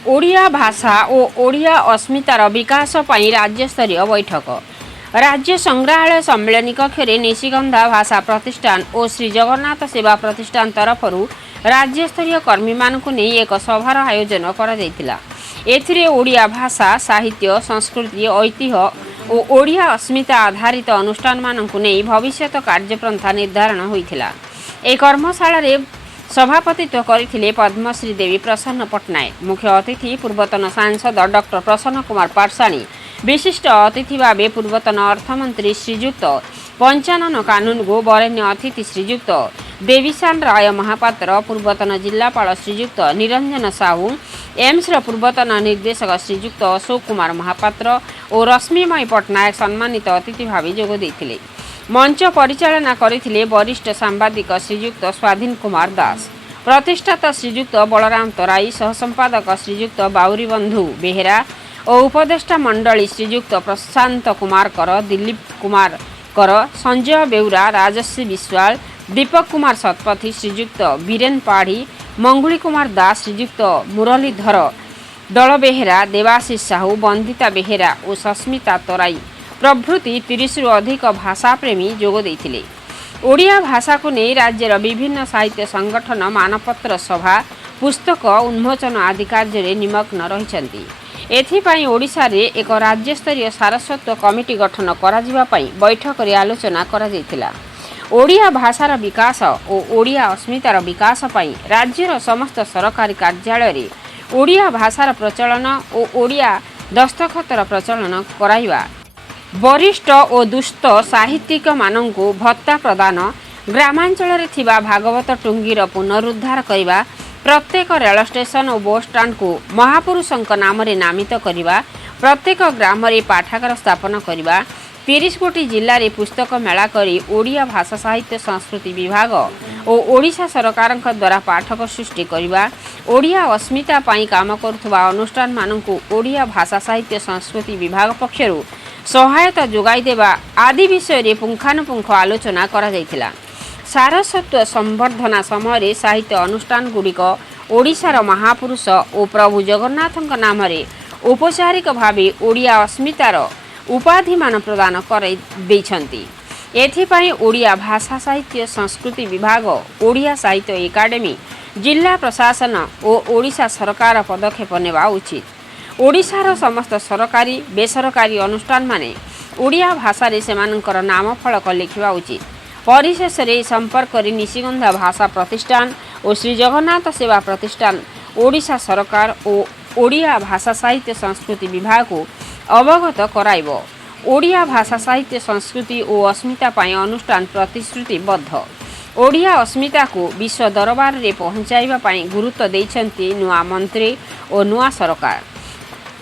ओडिया भाषा और ओडिया अस्मितार विकास पर राज्यस्तरीय बैठक राज्य संग्रहालय सम्मेलन कक्ष निशिगंधा भाषा प्रतिष्ठान और श्री जगन्नाथ सेवा प्रतिष्ठान तरफ राज्यस्तरीय कर्मी मानक नहीं एक सभार आयोजन कर ओडिया भाषा साहित्य संस्कृति ऐतिह्य और ओडिया अस्मिता आधारित अनुष्ठान मानक नहीं भविष्यत कार्यपंथा निर्धारण होता। ए कर्मशाला सभापतित्व करथिले पद्मश्री देवी प्रसन्न पट्टनायक। मुख्य अतिथि पूर्वतन सांसद डॉक्टर प्रसन्न कुमार पाटसाणी, विशिष्ट अतिथि भावे पूर्वतन अर्थमंत्री श्रीयुक्त पंचानन कानूनगो, वरेण्य अतिथि श्रीयुक्त देवीशान राय महापात्र, पूर्वतन जिलापाल श्रीयुक्त निरंजन साहू, एम्स पूर्वतन निर्देशक श्रीयुक्त अशोक कुमार महापात्र और रश्मिमयी पट्टनायक सम्मानित अतिथि भावे जोग देथिले। मंच परिचालना करथिले वरिष्ठ सांबादिक श्रीयुक्त स्वाधीन कुमार दास, प्रतिष्ठाता श्रीयुक्त बलराम तराई, सहसंपादक श्रीयुक्त बाउरी बंधु बेहेरा और उपदेष्टा मंडली श्रीयुक्त प्रशांत कुमार कर, दिलीप कुमार कर, संजय बेउरा, राजश्री विश्वाल, दीपक कुमार शतपथी, श्रीयुक्त बीरेन पाढ़ी, मंगुली कुमार दास, श्रीयुक्त मुरलीधर दल बेहेरा, देवाशीष साहू, बंदिता बेहेरा और सस्मिता तराई प्रभृति 30 रु अधिक भाषा प्रेमी जोग देथिले। ओडिया भाषा को नहीं राज्यर विभिन्न साहित्य संगठन मानपत्र सभा पुस्तक उन्मोचन आदि कार्य निमग्न रहिछन्ति। एथिपाई ओडिशा रे एक राज्यस्तरीय सारस्वत कमिटी गठन करा बैठक रे आलोचना करा जायतिला। ओडिया भाषार विकास और ओडिया अस्मितार विकास पाई राज्यर समस्त सरकारी कार्यालय रे ओडिया भाषार प्रचलन और ओडिया दस्तखतर प्रचलन कराइबा, वरिष्ठ और दुष्ट साहित्यिक मानंकु भत्ता प्रदान, ग्रामांचल थिबा भागवत टुंगीर पुनरुद्धार करिबा, प्रत्येक रेल स्टेशन और बस स्टाण्ड को महापुरुषों नाम नामित करिबा, प्रत्येक ग्राम रे पाठागार स्थापन करिबा, 30 कोटी जिल्ला रे पुस्तक मेला करी ओडिया भाषा साहित्य संस्कृति विभाग और ओडिशा सरकार द्वारा पाठक सृष्टि करिबा, ओडिया अस्मिता पाई काम करुवा अनुष्ठान मानंकु ओडिया भाषा साहित्य संस्कृति विभाग पक्षरु सहायता जोगाई देवा आदि विषय रे पुंखानुपुंख आलोचना करा जायतिला। सारस्वत संवर्धना समय साहित्य अनुष्ठान गुड़िक ओडिशार महापुरुष और प्रभु जगन्नाथଙ୍କ नाम रे औपचारिक भावे ओडिया अस्मितार उपाधि मान प्रदान कर दैछन्ति। एथिपाई ओडिया भाषा साहित्य संस्कृति विभाग, ओडिया साहित्य एकाडेमी, जिला प्रशासन और ओडिशा सरकार पदक्षेप नेवा उचित। ओडिशार समस्त सरकारी बेसरकारी अनुष्ठान माने ओडिया भाषा रे सेमानकर नाम फलक लिखिबा उचित। परिशेष रे संपर्क रे निशिगंधा भाषा प्रतिष्ठान और श्री जगन्नाथ सेवा प्रतिष्ठान ओडिशा सरकार और ओडिया भाषा साहित्य संस्कृति विभाग को अवगत कराइबो। ओडिया भाषा साहित्य संस्कृति और अस्मिता पाई अनुष्ठान प्रतिश्रुतिबद्ध। ओडिया अस्मिता को विश्व दरबार रे पहुंचाइबा पाई गुरुत्व दैछन्ति नुआ मंत्री और नुआ सरकार।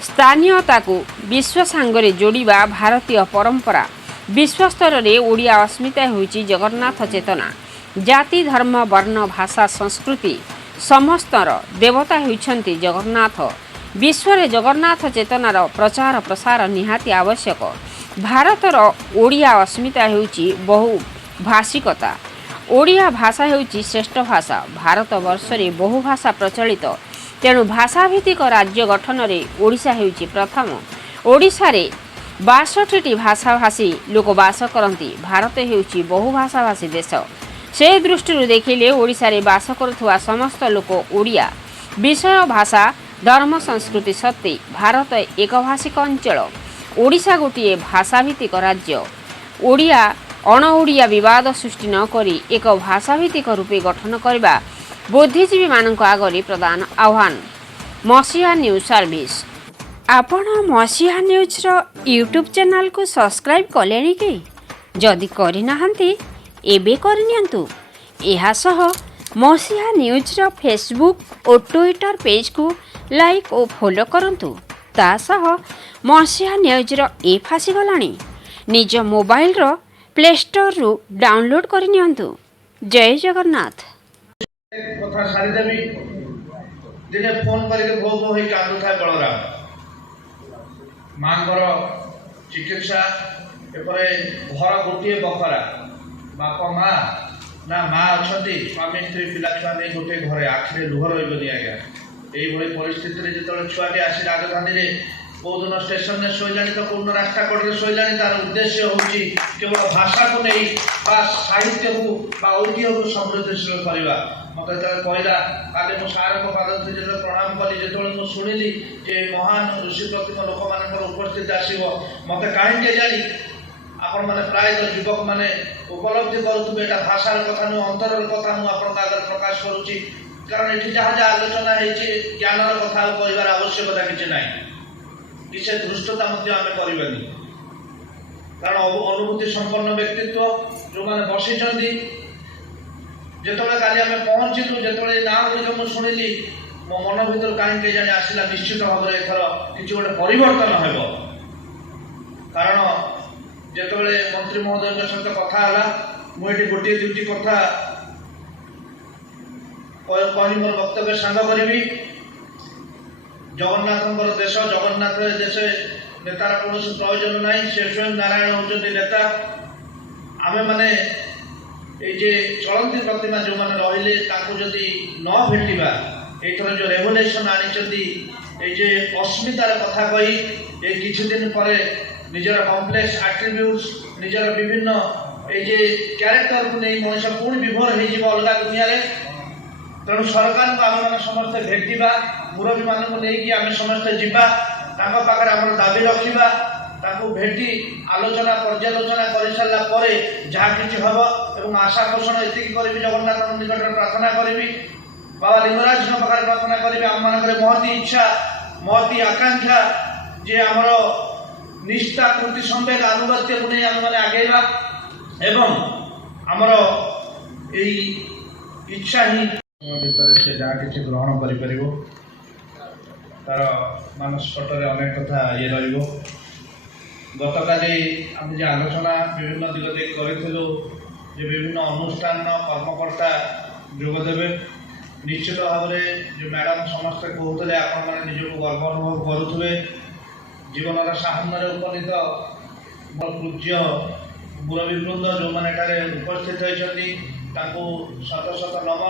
स्थानीयता को विश्व सांगरे जोड़िबा भारतीय परंपरा। विश्व स्तर रे ओडिया अस्मिता होइछि जगन्नाथ चेतना। जाति धर्म वर्ण भाषा संस्कृति समस्तर देवता होइछन्ति जगन्नाथ। विश्व रे जगन्नाथ चेतनार प्रचार प्रसार निहाती आवश्यक। भारतर ओडिया अस्मिता होइछि बहु भाषिकता। ओडिया भाषा होइछि श्रेष्ठ भाषा। भारत वर्ष रे बहु भाषा प्रचलित, तेणु भाषाभित्तिक राज्य गठन रे ओडिशा होइछि प्रथम। ओडिशा रे 62टी भाषाभाषी लोक बास करती। भारत होइछि बहुभाषाभाषी देश। से दृष्टि देखिले ओडिशा रे बास करुवा समस्त लोक ओडिया। विषय भाषा धर्म संस्कृति सत्ते भारत एक भाषिक अंचल। ओडिशा गोटे भाषाभित्तिक राज्य। ओडिया अण ओडिया विवाद सृष्टि न करी एक भाषाभित्तिक रूपे गठन करबा बुद्धिजीवी मानक आगरे प्रदान आह्वान। मसीहा न्यूज सर्विस। आपण मसीहा न्यूज रो यूट्यूब चैनल को सब्सक्राइब कलेनी कि? जदि करि नाहंती एबे करनियंतु। एहा सह मसीहा न्यूज रो फेसबुक और ट्विटर पेज को लाइक और फॉलो करंतु। ता सह मसीहा न्यूज रो ऐप आसी गलानी। निज मोबाइल रो प्ले स्टोर रु डाउनलोड करनियंतु। जय जगन्नाथ। कथा सारी देवी दिने फोन करके भो भो होई कांदु था बलराम मांगर चिकित्सा एपरे घर गोटे बखरा बापा माँ ना माँ अच्छा स्वामी स्त्री पिला छुआ नहीं गोटे घरे आखिरे लुह रही आज्ञा এইভাবে পরিস্থিতিରେ ଯେତେବେଳେ ଛୁଆଟି ଆସି ରାଜଧାନୀରେ କୋଉଦିନ ଷ୍ଟେସନରେ ଶୋଇଲାଣି ତ କୋଉଦିନ ରାସ୍ତା କଡ଼ରେ ଶୋଇଲାଣି, ତାର ଉଦ୍ଦେଶ୍ୟ ହେଉଛି କେବଳ ଭାଷାକୁ ନେଇ ବା ସାହିତ୍ୟକୁ ବା ଐତିହ୍ୟକୁ ସମୃଦ୍ଧିଶୀଳ କରିବା। ମୋତେ ଯେତେବେଳେ କହିଲା, କାଲି ମୁଁ ସାରଙ୍କ ପାଦକୁ ଯେତେବେଳେ ପ୍ରଣାମ କଲି, ଯେତେବେଳେ ମୁଁ ଶୁଣିଲି ଯେ ମହାନ ଋଷି ପ୍ରତିମ ଲୋକମାନଙ୍କର ଉପସ୍ଥିତି ଆସିବ, ମୋତେ କାହିଁକି କେଜାଣି ଆପଣମାନେ ପ୍ରାୟତଃ ଯୁବକମାନେ ଉପଲବ୍ଧି କରୁଥିବେ ଏଇଟା ଭାଷାର କଥା ନୁହେଁ, ଅନ୍ତରର କଥା ମୁଁ ଆପଣଙ୍କ ଆଗରେ ପ୍ରକାଶ କରୁଛି। କାରଣ ଏଠି ଯାହା ଯାହା ଆଲୋଚନା ହେଇଛି ଜ୍ଞାନର କଥା ଆଉ କହିବାର ଆବଶ୍ୟକତା କିଛି ନାହିଁ, କିଛି ଧୃଷ୍ଟତା ମଧ୍ୟ ଆମେ କରିବାନି। କାରଣ ଅନୁଭୂତି ସମ୍ପନ୍ନ ବ୍ୟକ୍ତିତ୍ୱ ଯେଉଁମାନେ ବସିଛନ୍ତି, ଯେତେବେଳେ କାଲି ଆମେ ପହଞ୍ଚିଲୁ, ଯେତେବେଳେ ନାଁ ଗୁଡ଼ିକ ମୁଁ ଶୁଣିଲି, ମୋ ମନ ଭିତରୁ କାହିଁକି କେଜାଣି ଆସିଲା ନିଶ୍ଚିତ ଭାବରେ ଏଥର କିଛି ଗୋଟେ ପରିବର୍ତ୍ତନ ହେବ। କାରଣ ଯେତେବେଳେ ମନ୍ତ୍ରୀ ମହୋଦୟଙ୍କ ସହିତ କଥା ହେଲା, ମୁଁ ଏଠି ଗୋଟିଏ ଦୁଇଟି କଥା କହି ମୋର ବକ୍ତବ୍ୟ ସାଙ୍ଗ କରିବି। ଜଗନ୍ନାଥଙ୍କର ଦେଶ, ଜଗନ୍ନାଥ ଦେଶ ନେତାର କୌଣସି ପ୍ରୟୋଜନ ନାହିଁ, ସେ ସ୍ୱୟଂ ନାରାୟଣ ହେଉଛନ୍ତି ନେତା। ଆମେମାନେ এই যে চলନ୍ତି ପ୍ରତିମା ଯେଉଁମାନେ ରହିଲେ ତାଙ୍କୁ ଯଦି ନ ଭେଟିବା, ଏଇଥର ଯେଉଁ ରେଭଲ୍ୟୁସନ୍ ଆଣିଛନ୍ତି, এই যে ଅସ୍ମିତାର କଥା କହି এই কিছুদিন ପରେ ନିଜର କମ୍ପ୍ଲେକ୍ସ ଆଟ୍ରିବ୍ୟୁଟ୍ସ, ନିଜର ବିଭିନ୍ନ এই যে କ୍ୟାରେକ୍ଟରକୁ ନେଇ ମଣିଷ ପୁଣି ବିଭୋର ହେଇଯିବ ଅଲଗା ଦୁନିଆରେ। ତେଣୁ ସରକାରଙ୍କୁ ଆମେମାନେ ସମସ୍ତେ ଭେଟିବା, ମୁରବୀମାନଙ୍କୁ ନେଇକି ଆମେ ସମସ୍ତେ ଯିବା, ତାଙ୍କ ପାଖରେ ଆମର ଦାବି ରଖିବା, ତାଙ୍କୁ ଭେଟି ଆଲୋଚନା ପର୍ଯ୍ୟାଲୋଚନା କରିସାରିଲା ପରେ ଯାହା କିଛି ହେବ। ଏବଂ ଆଶା ପୋଷଣ ଏତିକି କରିବି, ଜଗନ୍ନାଥଙ୍କ ନିକଟରେ ପ୍ରାର୍ଥନା କରିବି, ବାବା ଲିଙ୍ଗରାଜଙ୍କ ପାଖରେ ପ୍ରାର୍ଥନା କରିବି, ଆମମାନଙ୍କର ମହତି ଇଚ୍ଛା, ମହତି ଆକାଂକ୍ଷା ଯେ ଆମର ନିଷ୍ଠା, କୃତି, ସମ୍ବେଦ, ଆନୁଗତ୍ୟକୁ ନେଇ ଆମେମାନେ ଆଗେଇବା ଏବଂ ଆମର ଏଇ ଇଚ୍ଛା ହିଁ ଭିତରେ ସେ ଯାହା କିଛି ଗ୍ରହଣ କରିପାରିବ। ତାର ମାନସପଟରେ ଅନେକ କଥା ଇଏ ରହିବ। ଗତକାଲି ଆମେ ଯେ ଆଲୋଚନା ବିଭିନ୍ନ ଦିଗ ଦେଇ କରିଥିଲୁ, ଯେ ବିଭିନ୍ନ ଅନୁଷ୍ଠାନର କର୍ମକର୍ତ୍ତା ଯୋଗ ଦେବେ। ନିଶ୍ଚିତ ଭାବରେ ଯେ ମ୍ୟାଡ଼ାମ୍ ସମସ୍ତେ କହୁଥିଲେ, ଆପଣମାନେ ନିଜକୁ ଗର୍ବ ଅନୁଭବ କରୁଥିବେ। ଜୀବନର ସାହନରେ ଉପନୀତ ପୂଜ୍ୟ ମୁରବୀବୃନ୍ଦ ଯେଉଁମାନେ ଏଠାରେ ଉପସ୍ଥିତ ହୋଇଛନ୍ତି, ତାଙ୍କୁ ଶତ ଶତ ନମନ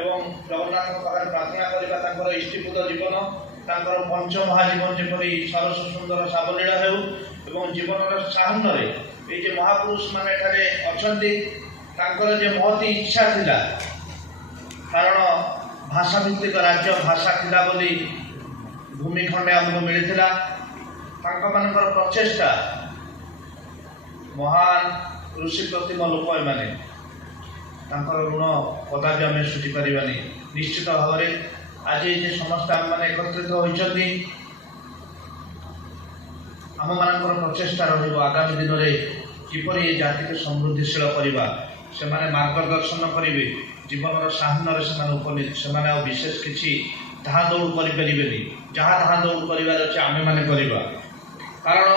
ଏବଂ ଜଗନ୍ନାଥଙ୍କ ପାଖରେ ପ୍ରାର୍ଥନା କରିବା ତାଙ୍କର ଇଷ୍ଟିପୂତ ଜୀବନ, ତାଙ୍କର ପଞ୍ଚମହାଜୀବନ ଯେପରି ସରସ ସୁନ୍ଦର ସାବଲୀଳ ହେଉ ଏବଂ ଜୀବନର ସାହନରେ এই যে ମହାପୁରୁଷ ମାନେ ଏଠାରେ ଅଛନ୍ତି, ତାଙ୍କର ଯେ ମହତି ଇଚ୍ଛା ଥିଲା, କାରଣ ଭାଷାଭିତ୍ତିକ ରାଜ୍ୟ ଭାଷା ଥିଲା ବୋଲି ଭୂମିଖଣ୍ଡେ ଆମକୁ ମିଳିଥିଲା। ତାଙ୍କମାନଙ୍କର ପ୍ରଚେଷ୍ଟା, ମହାନ ଋଷି ପ୍ରତିମ ଲୋକ ଏମାନେ, ତାଙ୍କର ଋଣ କଦାପି ଆମେ ଶୁଝି ପାରିବାନି। ନିଶ୍ଚିତ ଭାବରେ ଆଜି ଯେ ସମସ୍ତେ ଆମମାନେ ଏକତ୍ରିତ ହୋଇଛନ୍ତି, ଆମମାନଙ୍କର ପ୍ରଚେଷ୍ଟା ରହିବ ଆଗାମୀ ଦିନରେ କିପରି ଏ ଜାତିକୁ ସମୃଦ୍ଧିଶୀଳ କରିବା। ସେମାନେ ମାର୍ଗଦର୍ଶନ କରିବେ, ଜୀବନର ସାହନରେ ସେମାନେ ଉପନୀତ, ସେମାନେ ଆଉ ବିଶେଷ କିଛି ଧାଁ ଦୌଡ଼ କରିପାରିବେନି। ଯାହା ଧାଁ ଦୌଡ଼ କରିବାର ଅଛି ଆମେମାନେ କରିବା। କାରଣ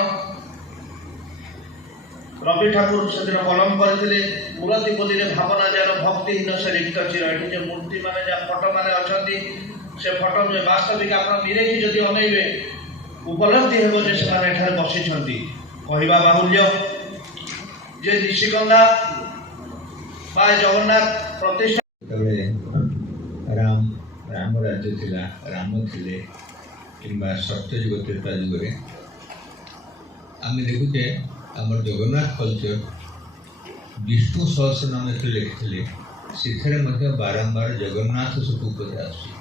ରବି ଠାକୁର ସେଦିନ କଲମ କରିଥିଲେ, ମୂରତି ବୋଲିରେ ଭାବନା ଯାର ଭକ୍ତିହୀନ ସେ ରିକ୍ତ ଚିର। ଏଠି ଯେ ମୂର୍ତ୍ତି ମାନେ ଯାହା ଫଟୋ ମାନେ ଅଛନ୍ତି, ସେ ଫଟୋ ନୁହେଁ, ବାସ୍ତବିକ ଆପଣ ନିରେଖି ଯଦି ଅନେଇବେ ଉପଲବ୍ଧି ହେବ ଯେ ସେମାନେ ଏଠାରେ ବସିଛନ୍ତି। କହିବା ବାହୁଲ୍ୟ ଯେ ନିଶିକନ୍ଧା ବା ଜଗନ୍ନାଥ ପ୍ରତିଷ୍ଠା ରାମ ରାଜ୍ୟ ଥିଲା, ରାମ ଥିଲେ କିମ୍ବା ସତ୍ୟଯୁଗ ତ୍ରେତା ଯୁଗରେ ଆମେ ଦେଖୁଛେ ଆମର ଜଗନ୍ନାଥ କଲଚର ବିଷ୍ଣୁ ସହସ୍ରନାମ ଯେତେବେଳେ ଲେଖିଥିଲେ, ସେଥିରେ ମଧ୍ୟ ବାରମ୍ବାର ଜଗନ୍ନାଥ ସବୁ ଉପରେ ଆସୁଛି।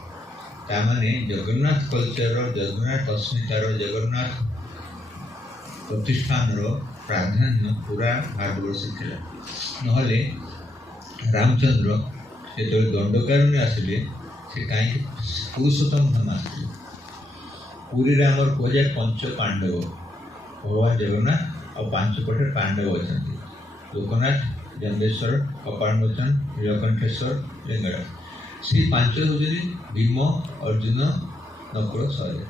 ତାମାନେ ଜଗନ୍ନାଥ କଲଚରର, ଜଗନ୍ନାଥ ଅସ୍ମିତାର, ଜଗନ୍ନାଥ ପ୍ରତିଷ୍ଠାନର ପ୍ରାଧାନ୍ୟ ପୁରା ଭାରତବର୍ଷରେ ଥିଲା। ନହେଲେ ରାମଚନ୍ଦ୍ର ଯେତେବେଳେ ଦଣ୍ଡକାରଣ୍ୟ ଆସିଲେ, ସେ କାହିଁକି ପୁରୁଷୋତ୍ତମ ଧାମ ଆସିଥିଲେ। ପୁରୀରେ ଆମର କୁହାଯାଏ ପଞ୍ଚ ପାଣ୍ଡବ, ଭଗବାନ ଜଗନ୍ନାଥ ଆଉ ପାଞ୍ଚ ପଟେ ପାଣ୍ଡବ ଅଛନ୍ତି, ଲୋକନାଥ, ଜମ୍ବେଶ୍ୱର, କପାଳମୋଚନ, ନୀଳକଣ୍ଠେଶ୍ୱର, ଲିଙ୍ଗରାଜ। ସେଇ ପାଞ୍ଚ ହେଉଛନ୍ତି ଭୀମ, ଅର୍ଜୁନ, ନକୁଳ, ସହଦେବ।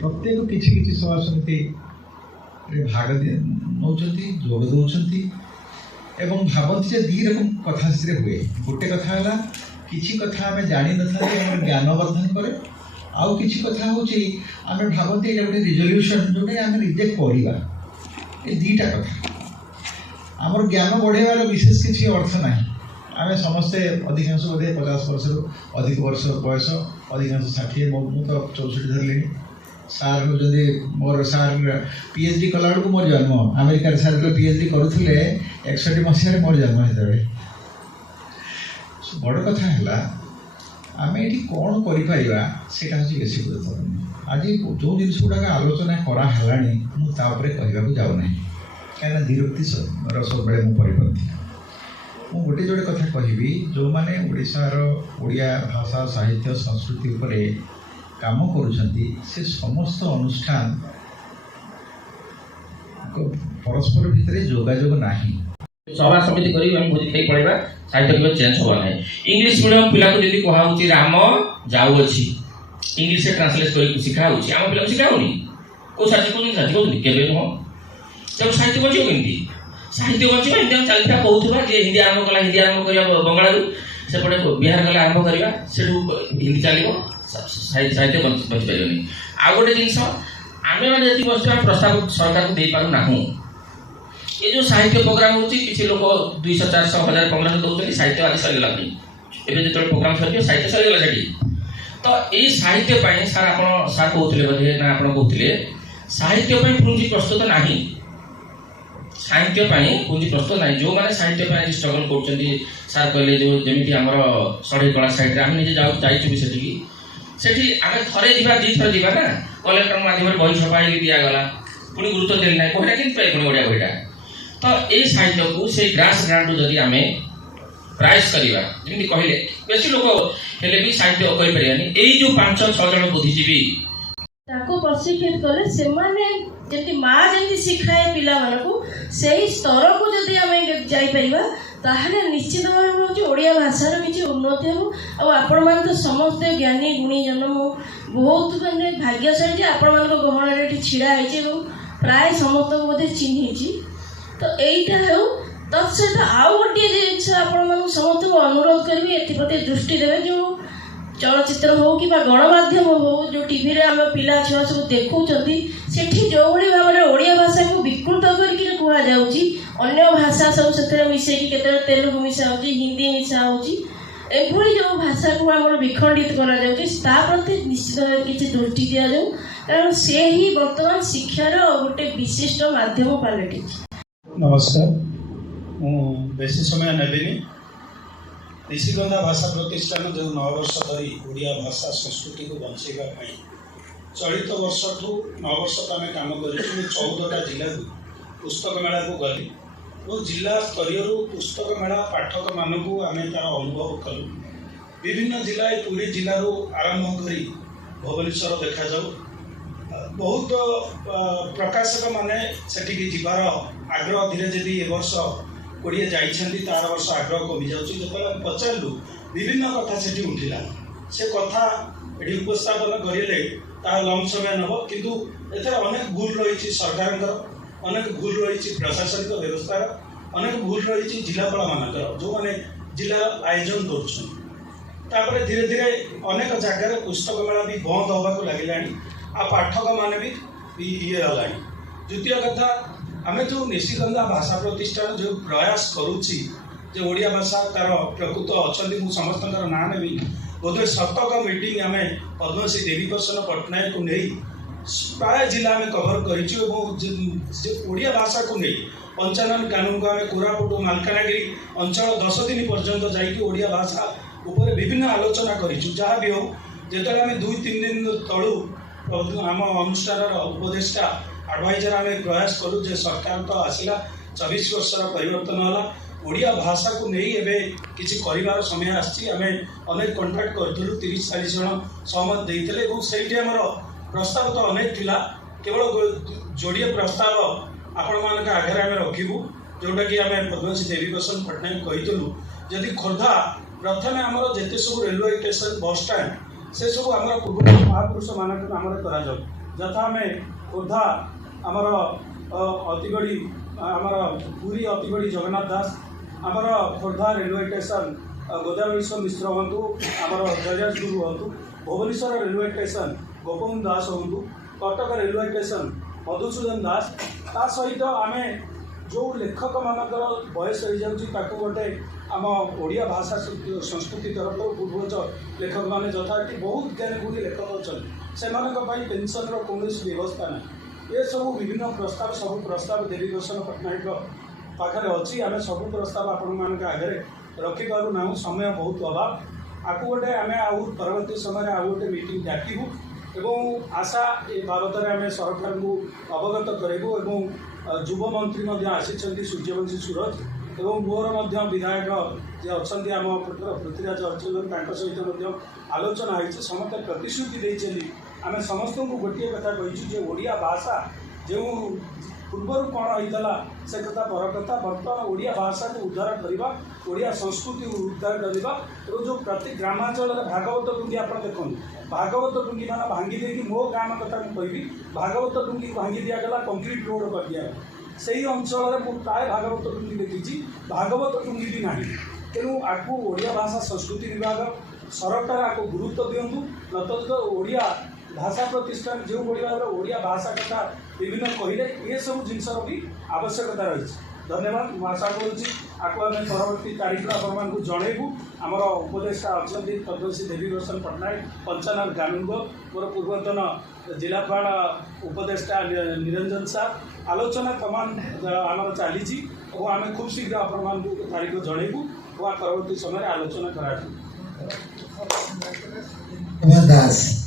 ପ୍ରତ୍ୟେକ କିଛି କିଛି ସଭା ସମିତିରେ ଭାଗ ନେଉଛନ୍ତି, ଯୋଗ ଦେଉଛନ୍ତି ଏବଂ ଭାବନ୍ତି ଯେ ଦୁଇ ରକମ କଥା ସେଥିରେ ହୁଏ। ଗୋଟେ କଥା ହେଲା କିଛି କଥା ଆମେ ଜାଣିନଥାନ୍ତି, ଆମର ଜ୍ଞାନ ବର୍ଦ୍ଧନ କରେ। ଆଉ କିଛି କଥା ହେଉଛି ଆମେ ଭାବନ୍ତି ଏଇଟା ଗୋଟେ ରିଜଲ୍ୟୁସନ୍ ଯେଉଁଟାକି ଆମେ ନିଜେ କରିବା। ଏ ଦୁଇଟା କଥା। ଆମର ଜ୍ଞାନ ବଢ଼େଇବାର ବିଶେଷ କିଛି ଅର୍ଥ ନାହିଁ। ଆମେ ସମସ୍ତେ ଅଧିକାଂଶ ବୋଧେ 50 ବର୍ଷରୁ ଅଧିକ ବର୍ଷ ବୟସ अधिकांश 60 मु तो 64 धरले सार जदि मोर सार पीएचडी कला बेलू मोर जन्म अमेरिका सार जो पीएचडी करुले 61 मसीह मोर जन्म हेतु बड़ कथा है आम ये कौन कर बेस गुरुत्वपूर्ण आज जो जिन गुड़ाक आलोचना कराला मुझे कहवाक जाऊना कहीं धीरोक्ति सब बेले मुझपंथी मु गोटे जोड़े कथा कहबी जो मैंने ओडिशार ओडिया भाषा साहित्य संस्कृति उपरे काम करुछंती से समस्त अनुष्ठान परस्पर भितर जोगाजोग नाही सभा समिति करी हम भोजी खाई पड़ेबा साहित्य के चेंज होवा नै इंग्लिश मीडियम पिला को जदी कहा होची राम जाऊ अछि इंग्लिश से ट्रांसलेट करी सिखा होची हम पिला सिखाउनी को साथी को नहीं केबे हो जब साहित्य बचियो केमती साहित्य बचियो हिंदी में चलता कहउथबा जे हिंदी आरंभ करिया बंगाल सेपटे बिहार गला आरंभ करिया सेठू हिंदी चलिबो साहित्य बच पारियोनी आ गोटे जिंस आमे माने जति बसता प्रस्ताव सरकार को दे पारु नाहू ये जो साहित्य प्रोग्राम होची किछि लोक 200 400 1000 1500 दउतनी साहित्य आदि सरी लागनी एबे जेतल प्रोग्राम सरी साहित्य सरी गला सेठी तो ए साहित्य पय सर आपण सर कहउतले बधे ना आपण कहउतले साहित्य पय पुंजी प्रस्तुत नाही साहित्य पय पुंजी प्रस्तुत नाही जो माने साहित्य पय स्ट्रगल करचंदी सर कहले जो जेमिति हमर सडे कला साइड रे हम निजे जाइछु सेठी सेठी आमे थरे दिबा दी थरे दिबा ना कलेक्टर माध्यम रे बही छपाई दिया गला पुनी गुरुत्व देल नाही कोहटा किन पाइ कोन ओडिया कोहटा तो ये साहित्य को से ग्रास ग्राउंड जदि आम प्राइस करवा जमी कहले बेसी लोक हेले भी साहित्य कहि परियानी एई जो 5-6 जन बुद्धिजीवी ताको प्रशिक्षित कले से माने जति माँ जति शिखाए पिला मानकु सेही स्तर को जदि आम जाई परिबा ताहले निश्चित भाव जो ओडिया भाषार किछि उन्नति हो आ आपण मान तो समस्त ज्ञानी गुणी जन बहुत माने भाग्यशाली आपण मान गहण रे छिड़ा हेछि एवं प्राय समस्त बोधे चिन्हिछि तो यहीटा हो तत्सहित आउ गोटे जिस आपण समस्त को अनुरोध करी एप्रति दृष्टि देवे जो चलचित्र हो कि गणमाध्यम हो जो टीवी रे आम पिला छुआ सब देखुं सेठी जो भाई भाव में ओडिया भाषा को विकृत करके कह जाऊँगी अन्य भाषा सब से मिसेकी केते तेलुगु मिसा हो हिंदी मिसा होभली जो भाषा को आम विखंडित करती निश्चित भाव किसी दृष्टि दि जाऊ कारण से ही बर्तमान शिक्षार गोटे विशिष्ट माध्यम पलटि। नमस्कार मु बेसी समय नेबिनी निशिगंधा भाषा प्रतिष्ठान जो 9 वर्ष धरी ओडिया भाषा संस्कृति को बंचेगा चलित वर्ष ठू 9 वर्ष आम कम कर 14टा जिला पुस्तक मेला को गली और जिला स्तर पुस्तक मेला पाठक मानक आम तार अनुभव कलु विभिन्न जिला पुरी जिलू आरंभ कर भुवनेश्वर देखा जाऊ बहुत प्रकाशक माने सेठिकी जीवार आग्रह धीरे धीरे ए वर्ष 20 जाइछन्ती तार वर्ष आग्रह कमी जाउछि जेतले पचारलु विभिन्न कथा सेठी उठिला से कथा एडी उपस्थापन करिले ता लंग समय नब किंतु एथर अनेक भूल रहिछि सरकारंकर अनेक भूल रहिछि प्रशासनिक व्यवस्था अनेक भूल रहिछि जिलापाल मानकर जो माने जिला आयोजन करछन तापर धीरे धीरे अनेक जगह पुस्तक मेला भी बंद होबाक लागिलानी आ पाठक माने भी ये हलानी द्वितीय कथा आम जो निशिगंधा भाषा प्रतिष्ठान जो प्रयास करुच्ची जो ओडिया भाषा तार प्रकृत अच्छा मुझे समस्त ना नेबी बोधे शतक मीटिंग आम पद्मश्री देवीप्रसन्न पट्टनायक को नहीं प्राय जिला आम कभर करिया भाषा को नहीं 95 कानून को आम कोरापुट मालकानगिरी अंचल 10 दिन पर्यंत जाइए ओडिया भाषा उपर विभिन्न आलोचना करूँ जहाँ भी हो जिते आम 2-3 दिन तलू आम अनुष्ठान उपदेष्टा एडवाइजर आम प्रयास करूँ जे सरकार तो आसला 24 वर्षर परिवर्तन है ओडिया भाषा को नहीं एवं किसी कर समय आम अनेक कंट्राक्ट करूँ 30-40 जन सहमत देते से प्रस्ताव तो अनेक थिला केवल जोड़े प्रस्ताव आपण मान आगे आम रखू जोटा कि आम पद्मश्री देवीप्रसन्न पट्टनायक कहीलु जदि खोर्धा प्रथम आमर जिते सब रेलवे स्टेशन बस स्टैंड से सब आम पूर्व महापुरुष मान नाम करा यथा आम खोर्धा आमर अतिगढ़ी आमर पुरी अतिगढ़ी जगन्नाथ दास आमर खोर्धा रेलवे स्टेशन गोदावरी विश्व मिश्र हूँ आमर जयराज गुरु हूँ भुवनेश्वर रेलवे स्टेशन गोपबंधु दास हूँ कटक रेलवे स्टेशन मधुसूदन दास ता सहित आम जो लेखक मानकर बयस हो जाऊँगी गोटे आम ओडिया भाषा संस्कृति तरफ पूर्वज लेखक मैंने यथार्थी बहुत ज्ञानी गुड़ी लेखक अच्छा से पेनसन कौन व्यवस्था ना ये सब विभिन्न प्रस्ताव सब प्रस्ताव देवीभूषण पट्टनायक पाखे अच्छी आम सब प्रस्ताव आपण मान आगे रखिपार ना समय बहुत अभाव आपको गोटे आम आउ परवर्ती समय आउ गोटे मीटिंग डाकू एवं आशा ए बाबद आम सरकार को अवगत करूँ युव मंत्री आसी सूर्यवंशी सूरज एवं मोर विधायक जे अच्छा आम पृथ्वीराज अर्चन सहित आलोचना होती समस्त प्रतिश्रुति देते आम समस्त को गोटे कथा कही ओडिया भाषा जो पूर्वर कौन होता से कथा पर कथा बर्तमान ओडिया भाषा को उद्धार करवा ओडिया संस्कृति को उद्धार करवा और जो प्रति ग्रामांचल भागवत टुंगी आप देखो भागवत टुंगी मान भांगी देकी मो गाँव कथा कहि भागवत टुंगी भांगी दिगला कंक्रीट रोड कर दिया से अंचल में प्राय भागवत टुंगी देखी भागवत टुंगी भी ना तेणु आपको ओडिया भाषा संस्कृति विभाग सरकार आपको गुरुत्व दिंतु नत ओडिया भाषा प्रतिष्ठान जो भाव में ओडिया भाषा कथा विभिन्न कहले ये सब जिनसर भी आवश्यकता रही धन्यवाद मुझे आशा करूँ आम परवर्ती तारीख आपको जनइबू आमर उपदेष्टा अच्छा पद्मश्री देवीभूषण पट्टनायक पंचानन ग्रामीण मोर पूर्वतन जिलापाल उपदेष्टा निरंजन साह आलोचना प्रमाण आमर चली और आम खूब शीघ्र आपण तारीख जनइबू और परवर्ती समय आलोचना करा दास